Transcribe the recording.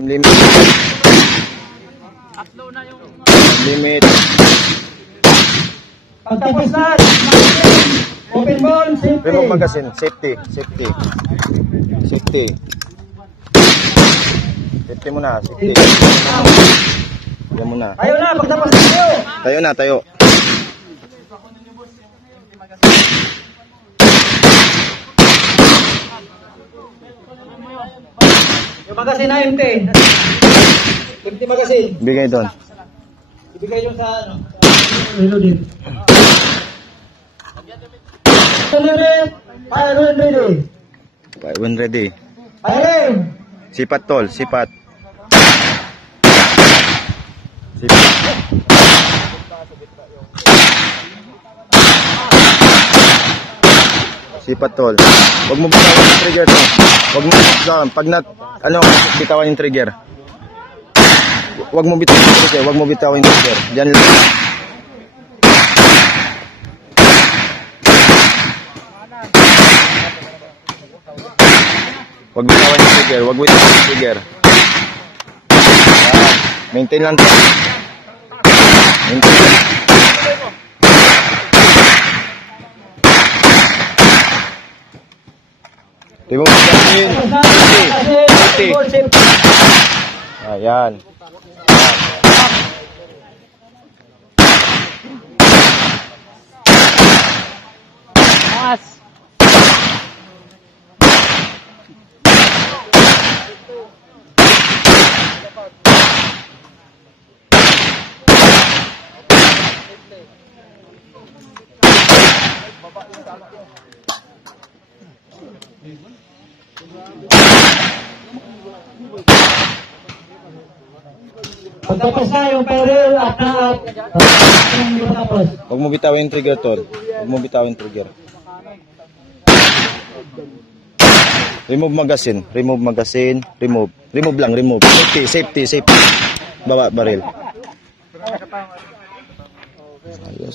Limit. Limit. Pagtapos na, open ball, safety. Remove magazine. Safety. Safety. Safety. Safety muna. Safety. Yan muna. Tayo na, pagtapos na tayo. Tayo na, tayo. Yung magasin na yun, te. Empty magasin. Bigay doon. Ibigay yung sa ano. Reloading. Fire when ready. When ready. Fire. Sipat tol, sipat. Sipat. Sipat tol. Huwag mo bitawan yung trigger to. Huwag mo bitawan. Pag bitawan yung trigger. Huwag mo bitawan yung trigger. Huwag mo bitawan yung trigger. Diyan lang. Huwag bitawan yung trigger. Huwag bitawan yung trigger. Maintain lang to. Maintain lang. Remove magazine. Safety. Ayan. Mas. Pagtapos na yung peril at tapos. Huwag mo bitawin yung trigger, tol. Huwag mo bitawin yung trigger. Remove magazine. Remove magazine. Remove. Remove lang, remove. Safety, safety, safety. Bawa baril. Ayos.